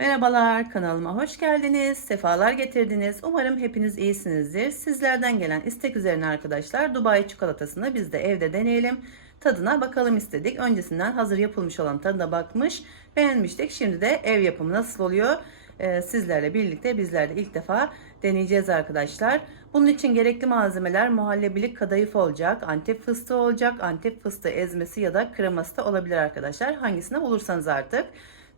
Merhabalar kanalıma hoş geldiniz. Sefalar getirdiniz. Umarım hepiniz iyisinizdir. Sizlerden gelen istek üzerine arkadaşlar Dubai çikolatasını biz de evde deneyelim. Tadına bakalım istedik. Öncesinden hazır yapılmış olan tadına bakmış. Beğenmiştik. Şimdi de ev yapımı nasıl oluyor? Ee, sizlerle birlikte bizler de ilk defa deneyeceğiz arkadaşlar. Bunun için gerekli malzemeler muhallebilik kadayıf olacak, antep fıstığı olacak, antep fıstığı ezmesi ya da kreması da olabilir arkadaşlar. Hangisini bulursanız artık.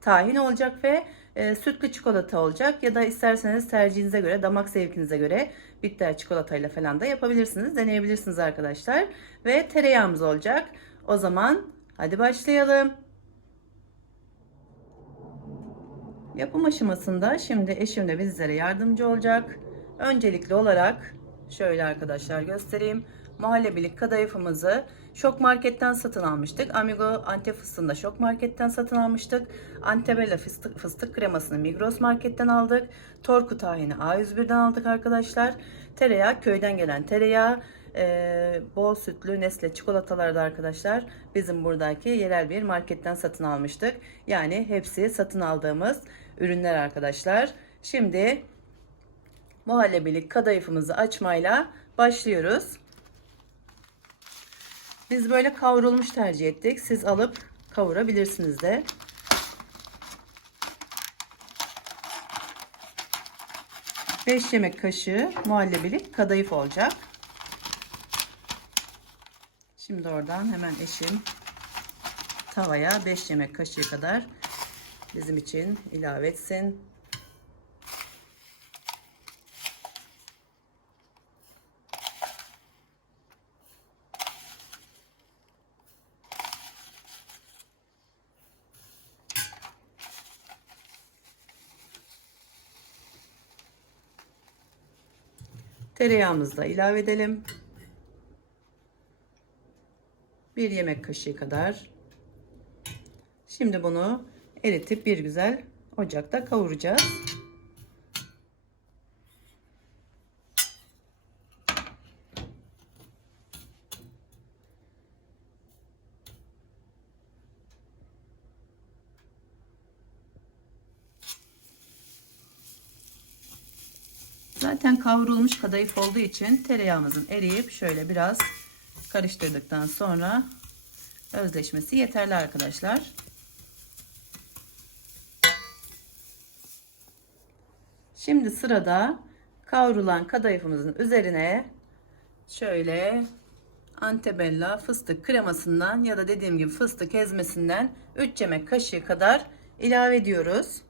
Tahin olacak ve e, sütlü çikolata olacak ya da isterseniz tercihinize göre, damak zevkinize göre bitter çikolatayla falan da yapabilirsiniz, deneyebilirsiniz arkadaşlar. Ve tereyağımız olacak. O zaman hadi başlayalım. Yapım aşamasında şimdi eşim de bizlere yardımcı olacak. Öncelikli olarak şöyle arkadaşlar göstereyim. Muhallebilik kadayıfımızı Şok Market'ten satın almıştık. Amigo Antep fıstığını da Şok Market'ten satın almıştık. Antebella fıstık, fıstık kremasını Migros Market'ten aldık. Torku tahini A101'den aldık arkadaşlar. Tereyağı köyden gelen tereyağı. Ee, bol sütlü Nesle çikolataları da arkadaşlar bizim buradaki yerel bir marketten satın almıştık. Yani hepsi satın aldığımız ürünler arkadaşlar. Şimdi muhallebilik kadayıfımızı açmayla başlıyoruz. Biz böyle kavrulmuş tercih ettik. Siz alıp kavurabilirsiniz de. Beş yemek kaşığı muhallebilik kadayıf olacak. Şimdi oradan hemen eşim tavaya 5 yemek kaşığı kadar bizim için ilave etsin. Tereyağımızı da ilave edelim. Bir yemek kaşığı kadar. Şimdi bunu eritip bir güzel ocakta kavuracağız. Zaten kavrulmuş kadayıf olduğu için tereyağımızın eriyip şöyle biraz karıştırdıktan sonra özleşmesi yeterli arkadaşlar. Şimdi sırada kavrulan kadayıfımızın üzerine şöyle antebella fıstık kremasından ya da dediğim gibi fıstık ezmesinden 3 yemek kaşığı kadar ilave ediyoruz.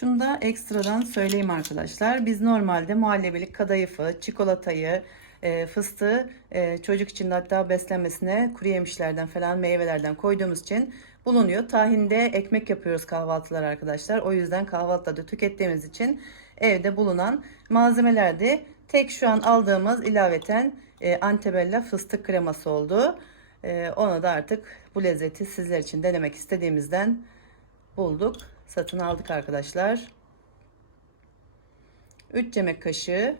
Şunu da ekstradan söyleyeyim arkadaşlar. Biz normalde muhallebilik kadayıfı, çikolatayı, e, fıstığı e, çocuk için hatta beslenmesine kuru yemişlerden falan meyvelerden koyduğumuz için bulunuyor. Tahinde ekmek yapıyoruz kahvaltılar arkadaşlar. O yüzden kahvaltıda da tükettiğimiz için evde bulunan malzemelerdi. Tek şu an aldığımız ilaveten e, antebella fıstık kreması oldu. E, onu da artık bu lezzeti sizler için denemek istediğimizden bulduk. Satın aldık arkadaşlar. 3 yemek kaşığı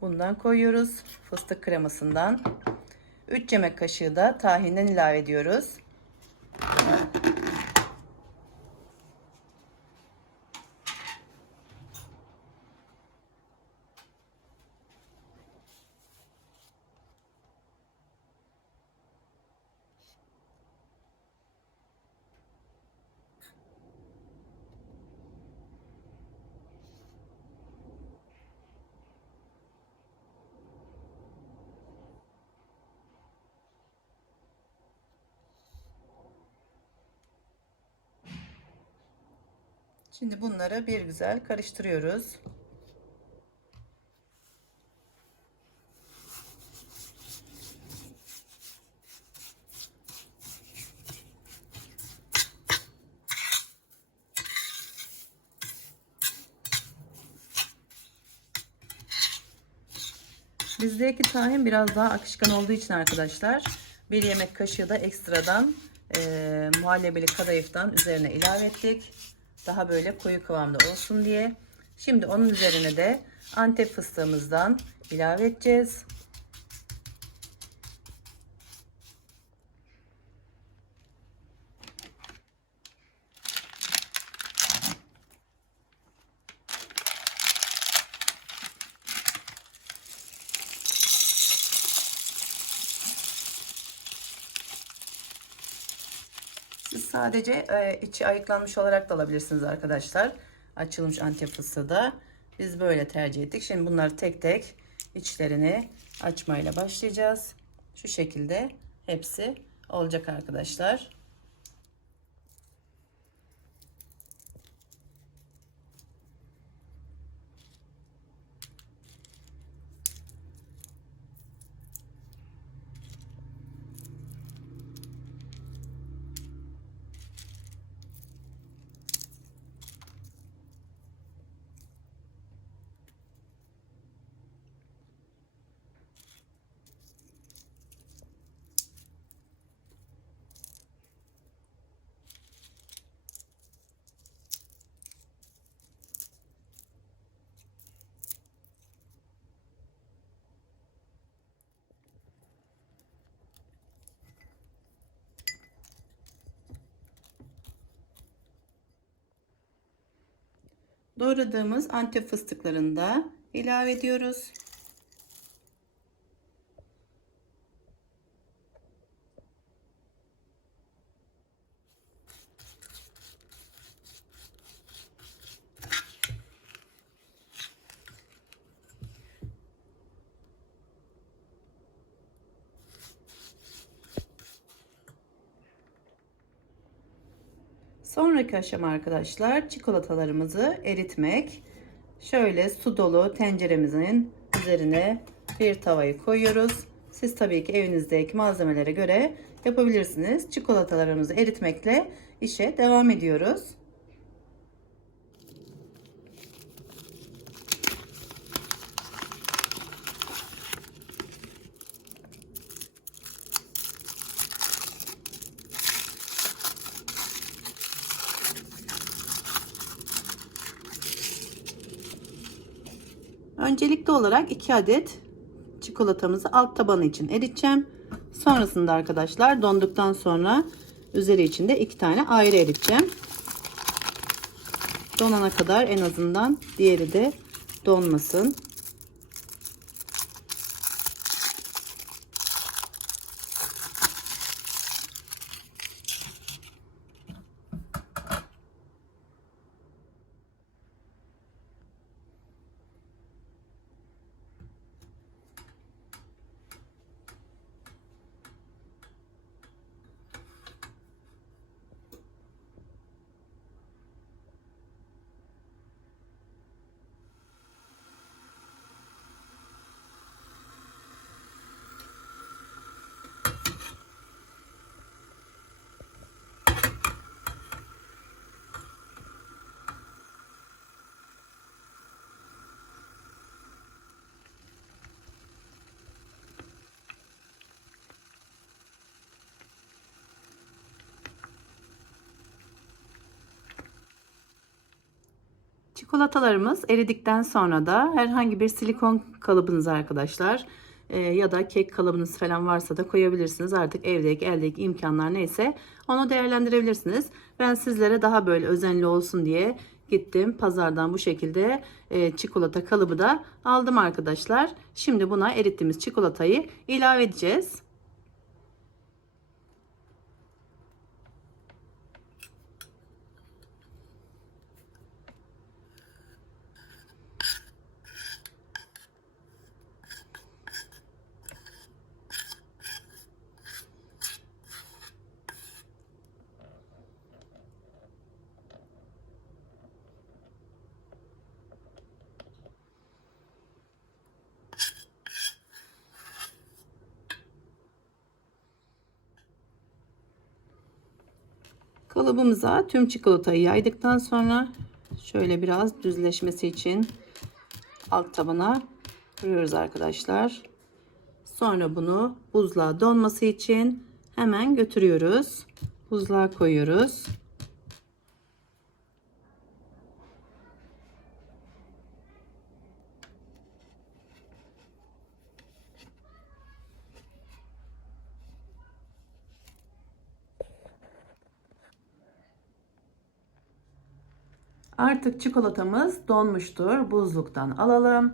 bundan koyuyoruz. Fıstık kremasından. 3 yemek kaşığı da tahinden ilave ediyoruz. Şimdi bunları bir güzel karıştırıyoruz. Bizdeki tahin biraz daha akışkan olduğu için arkadaşlar bir yemek kaşığı da ekstradan e, muhallebili kadayıftan üzerine ilave ettik. Daha böyle koyu kıvamda olsun diye. Şimdi onun üzerine de antep fıstığımızdan ilave edeceğiz. Sadece e, içi ayıklanmış olarak da alabilirsiniz arkadaşlar. Açılmış antep fıstığı da. Biz böyle tercih ettik. Şimdi bunları tek tek içlerini açmayla başlayacağız. Şu şekilde hepsi olacak arkadaşlar. Doğradığımız antep fıstıklarını da ilave ediyoruz. Sonraki aşama arkadaşlar çikolatalarımızı eritmek. Şöyle su dolu tenceremizin üzerine bir tavayı koyuyoruz. Siz tabii ki evinizdeki malzemelere göre yapabilirsiniz. Çikolatalarımızı eritmekle işe devam ediyoruz. Öncelikli olarak 2 adet çikolatamızı alt tabanı için eriteceğim. Sonrasında arkadaşlar donduktan sonra üzeri için de 2 tane ayrı eriteceğim. Donana kadar en azından diğeri de donmasın. Çikolatalarımız eridikten sonra da herhangi bir silikon kalıbınız arkadaşlar e, ya da kek kalıbınız falan varsa da koyabilirsiniz. Artık evdeki eldeki imkanlar neyse onu değerlendirebilirsiniz. Ben sizlere daha böyle özenli olsun diye gittim pazardan bu şekilde e, çikolata kalıbı da aldım arkadaşlar. Şimdi buna erittiğimiz çikolatayı ilave edeceğiz. Kalıbımıza tüm çikolatayı yaydıktan sonra şöyle biraz düzleşmesi için alt tabana vuruyoruz arkadaşlar. Sonra bunu buzluğa donması için hemen götürüyoruz. Buzluğa koyuyoruz. Artık çikolatamız donmuştur. Buzluktan alalım.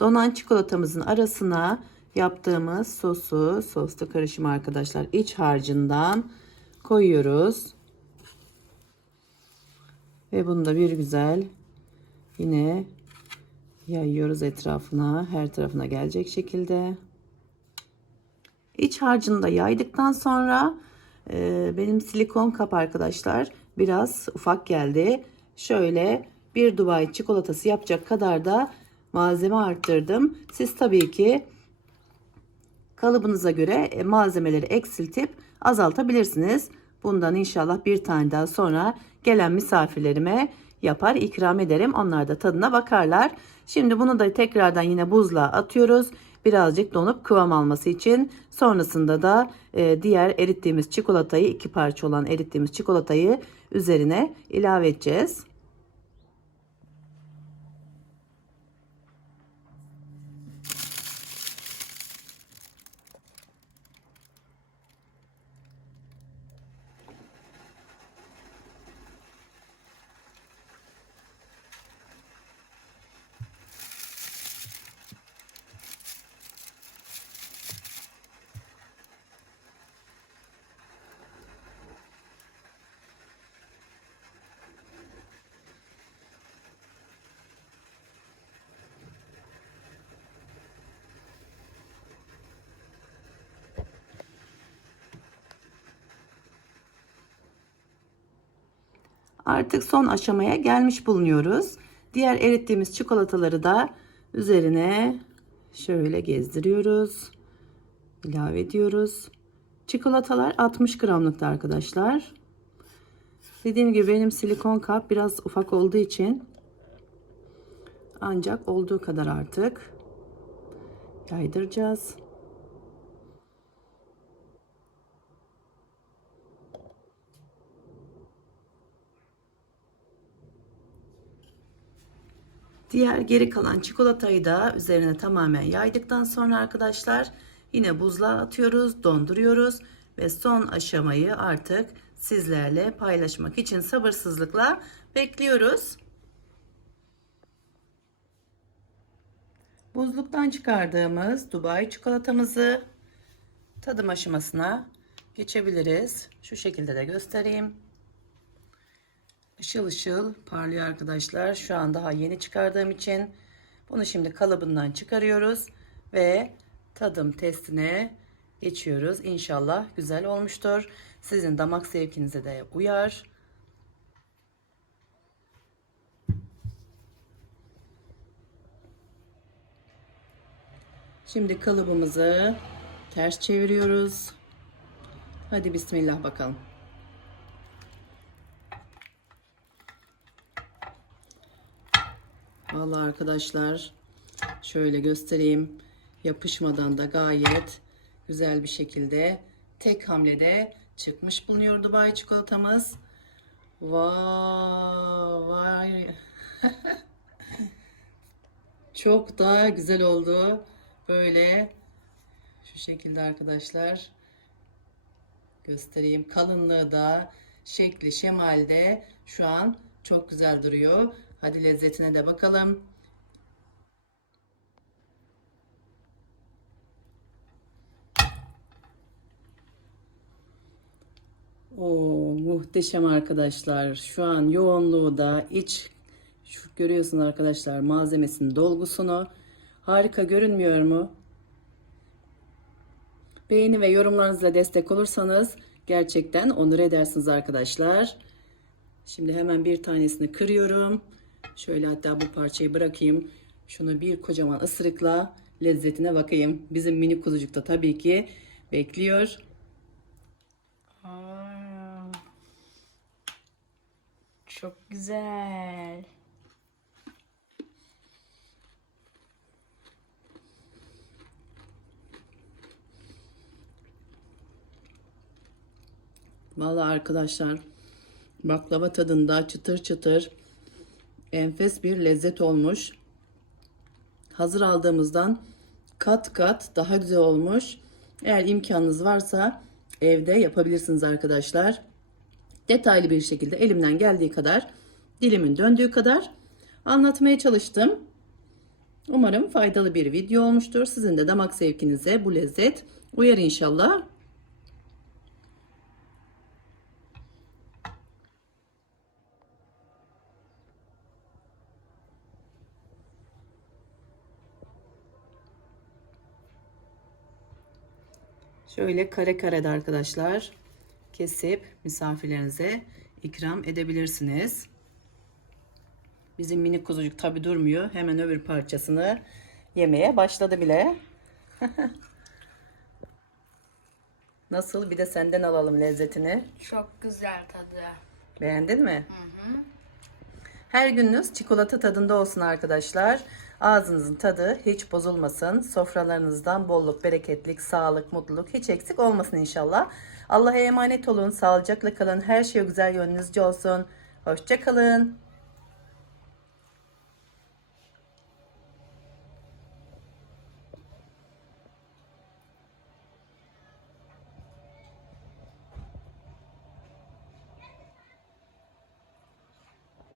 Donan çikolatamızın arasına yaptığımız sosu, soslu karışım arkadaşlar iç harcından koyuyoruz. Ve bunu da bir güzel yine yayıyoruz etrafına, her tarafına gelecek şekilde. İç harcını da yaydıktan sonra e, benim silikon kap arkadaşlar biraz ufak geldi. Şöyle bir Dubai çikolatası yapacak kadar da malzeme arttırdım. Siz tabii ki kalıbınıza göre e, malzemeleri eksiltip azaltabilirsiniz. Bundan inşallah bir tane daha sonra gelen misafirlerime yapar ikram ederim. Onlar da tadına bakarlar. Şimdi bunu da tekrardan yine buzluğa atıyoruz. Birazcık donup kıvam alması için. Sonrasında da e, diğer erittiğimiz çikolatayı iki parça olan erittiğimiz çikolatayı üzerine ilave edeceğiz. Artık son aşamaya gelmiş bulunuyoruz. Diğer erittiğimiz çikolataları da üzerine şöyle gezdiriyoruz. ilave ediyoruz. Çikolatalar 60 gramlıkta arkadaşlar. Dediğim gibi benim silikon kap biraz ufak olduğu için ancak olduğu kadar artık yaydıracağız. Diğer geri kalan çikolatayı da üzerine tamamen yaydıktan sonra arkadaşlar yine buzluğa atıyoruz, donduruyoruz ve son aşamayı artık sizlerle paylaşmak için sabırsızlıkla bekliyoruz. Buzluktan çıkardığımız Dubai çikolatamızı tadım aşamasına geçebiliriz. Şu şekilde de göstereyim. Işıl ışıl parlıyor arkadaşlar. Şu an daha yeni çıkardığım için bunu şimdi kalıbından çıkarıyoruz ve tadım testine geçiyoruz. İnşallah güzel olmuştur. Sizin damak zevkinize de uyar. Şimdi kalıbımızı ters çeviriyoruz. Hadi bismillah bakalım. Vallahi arkadaşlar şöyle göstereyim. Yapışmadan da gayet güzel bir şekilde tek hamlede çıkmış bulunuyor Dubai çikolatamız. Vay vay. Çok da güzel oldu. Böyle şu şekilde arkadaşlar göstereyim. Kalınlığı da şekli şemalde şu an çok güzel duruyor. Hadi lezzetine de bakalım. Oo, muhteşem arkadaşlar. Şu an yoğunluğu da iç şu görüyorsunuz arkadaşlar malzemesinin dolgusunu. Harika görünmüyor mu? Beğeni ve yorumlarınızla destek olursanız gerçekten onur edersiniz arkadaşlar. Şimdi hemen bir tanesini kırıyorum Şöyle hatta bu parçayı bırakayım. Şunu bir kocaman ısırıkla lezzetine bakayım. Bizim mini kuzucuk da tabii ki bekliyor. Aa, çok güzel. Vallahi arkadaşlar baklava tadında çıtır çıtır enfes bir lezzet olmuş. Hazır aldığımızdan kat kat daha güzel olmuş. Eğer imkanınız varsa evde yapabilirsiniz arkadaşlar. Detaylı bir şekilde elimden geldiği kadar, dilimin döndüğü kadar anlatmaya çalıştım. Umarım faydalı bir video olmuştur. Sizin de damak zevkinize bu lezzet uyar inşallah. Şöyle kare kare de arkadaşlar kesip misafirlerinize ikram edebilirsiniz. Bizim mini kuzucuk tabi durmuyor. Hemen öbür parçasını yemeye başladı bile. Nasıl? Bir de senden alalım lezzetini. Çok güzel tadı. Beğendin mi? Her gününüz çikolata tadında olsun arkadaşlar. Ağzınızın tadı hiç bozulmasın. Sofralarınızdan bolluk, bereketlik, sağlık, mutluluk hiç eksik olmasın inşallah. Allah'a emanet olun. Sağlıcakla kalın. Her şey güzel yönünüzce olsun. Hoşça kalın.